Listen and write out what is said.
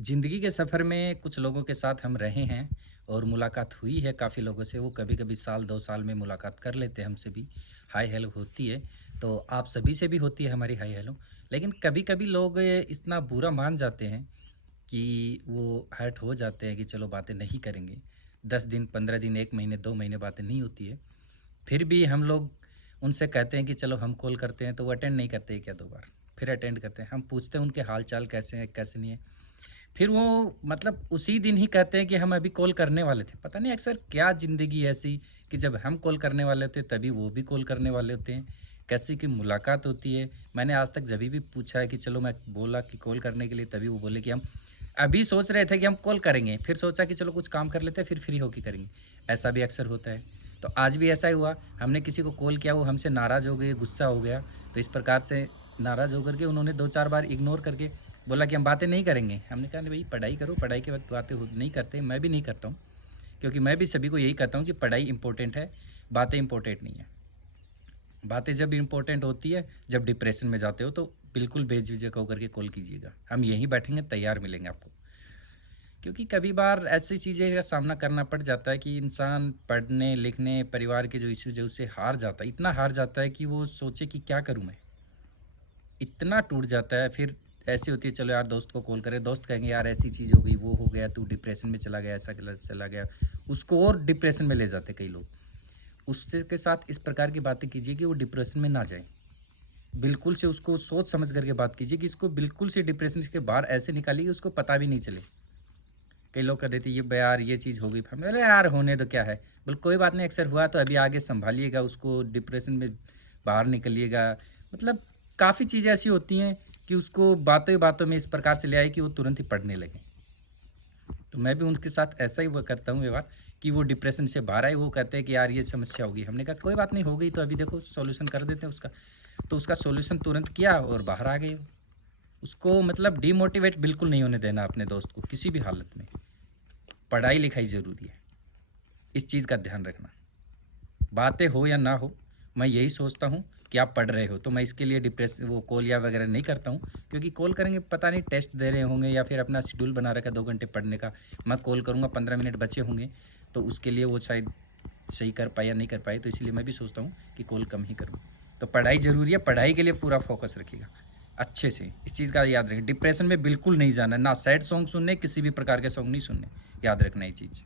ज़िंदगी के सफ़र में कुछ लोगों के साथ हम रहे हैं और मुलाकात हुई है काफ़ी लोगों से। वो कभी-कभी साल 2 साल में मुलाकात कर लेते हैं हमसे भी, हाय हेलो होती है। तो आप सभी से भी होती है हमारी हाय हेलो। लेकिन कभी-कभी लोग इतना बुरा मान जाते हैं कि वो हर्ट हो जाते हैं कि चलो बातें नहीं करेंगे। 10 दिन, 15 दिन, 1 महीने, 2 महीने बातें नहीं होती है। फिर भी हम लोग उनसे कहते हैं कि चलो हम कॉल करते हैं, तो वो अटेंड नहीं करते 1 या 2 बार। फिर अटेंड करते हैं। हम पूछते हैं उनके हाल-चाल कैसे हैं, कैसे नहीं है। फिर वो मतलब उसी दिन ही कहते हैं कि हम अभी कॉल करने वाले थे। पता नहीं अक्सर क्या ज़िंदगी है ऐसी कि जब हम कॉल करने वाले होते हैं तभी वो भी कॉल करने वाले होते हैं। कैसी कि मुलाकात होती है। मैंने आज तक जभी भी पूछा है कि चलो मैं बोला कि कॉल करने के लिए तभी वो बोले कि हम अभी सोच रहे थे कि हम कॉल करेंगे। फिर सोचा कि चलो कुछ काम कर लेते हैं फिर फ्री होके करेंगे। ऐसा भी अक्सर होता है। तो आज भी ऐसा ही हुआ। हमने किसी को कॉल किया वो हमसे नाराज़ हो गए, गुस्सा हो गया। तो इस प्रकार से नाराज़ होकर के उन्होंने 2-4 बार इग्नोर करके बोला कि हम बातें नहीं करेंगे। हमने कहा नहीं भाई पढ़ाई करो, पढ़ाई के वक़्त बातें हो नहीं करते, मैं भी नहीं करता हूँ। क्योंकि मैं भी सभी को यही कहता हूँ कि पढ़ाई इम्पोर्टेंट है, बातें इम्पोर्टेंट नहीं है। बातें जब इम्पोर्टेंट होती है, जब डिप्रेशन में जाते हो तो बिल्कुल बेझिझक होकर के कॉल कीजिएगा। हम यहीं बैठेंगे, तैयार मिलेंगे आपको। क्योंकि कभी बार ऐसी चीज़ें का सामना करना पड़ जाता है कि इंसान पढ़ने, लिखने, परिवार के जो इश्यूज़ है उससे हार जाता है। इतना हार जाता है कि वो सोचे कि क्या करूँ मैं? इतना टूट जाता है। फिर ऐसी होती है चलो यार दोस्त को कॉल करें, दोस्त कहेंगे यार ऐसी चीज़ हो गई, वो हो गया, तू डिप्रेशन में चला गया, ऐसा चला गया। उसको और डिप्रेशन में ले जाते कई लोग। उससे के साथ इस प्रकार की बातें कीजिए कि वो डिप्रेशन में ना जाए। बिल्कुल से उसको सोच समझ करके बात कीजिए कि इसको बिल्कुल से डिप्रेशन के बाहर ऐसे निकालिए कि उसको पता भी नहीं चले। कई लोग कह देते ये यार ये चीज़ हो गई। हम बोले यार होने दो क्या है। बोले कोई बात नहीं, अक्सर हुआ तो अभी आगे संभालिएगा उसको, डिप्रेशन में बाहर निकलिएगा। मतलब काफ़ी चीज़ें ऐसी होती हैं कि उसको बातों ही बातों में इस प्रकार से ले आए कि वो तुरंत ही पढ़ने लगे। तो मैं भी उनके साथ ऐसा ही वो करता हूँ व्यवहार कि वो डिप्रेशन से बाहर आए। वो कहते हैं कि यार ये समस्या होगी। हमने कहा कोई बात नहीं, हो गई तो अभी देखो सॉल्यूशन कर देते हैं उसका। तो उसका सॉल्यूशन तुरंत किया और बाहर आ गए। उसको मतलब डिमोटिवेट बिल्कुल नहीं होने देना अपने दोस्त को किसी भी हालत में। पढ़ाई लिखाई ज़रूरी है, इस चीज़ का ध्यान रखना। बातें हो या ना हो, मैं यही सोचता हूँ कि आप पढ़ रहे हो तो मैं इसके लिए डिप्रेस वो कॉल या वगैरह नहीं करता हूँ। क्योंकि कॉल करेंगे पता नहीं टेस्ट दे रहे होंगे या फिर अपना शेड्यूल बना रखा है 2 घंटे पढ़ने का। मैं कॉल करूँगा 15 मिनट बचे होंगे, तो उसके लिए वो शायद सही कर पाए या नहीं कर पाए, तो इसलिए मैं भी सोचता हूँ कि कॉल कम ही करूँ। तो पढ़ाई ज़रूरी है, पढ़ाई के लिए पूरा फोकस रखिएगा अच्छे से। इस चीज़ का याद रखें, डिप्रेशन में बिल्कुल नहीं जाना, ना सैड सॉन्ग सुनने, किसी भी प्रकार के सॉन्ग नहीं सुनने। याद रखना ये चीज़।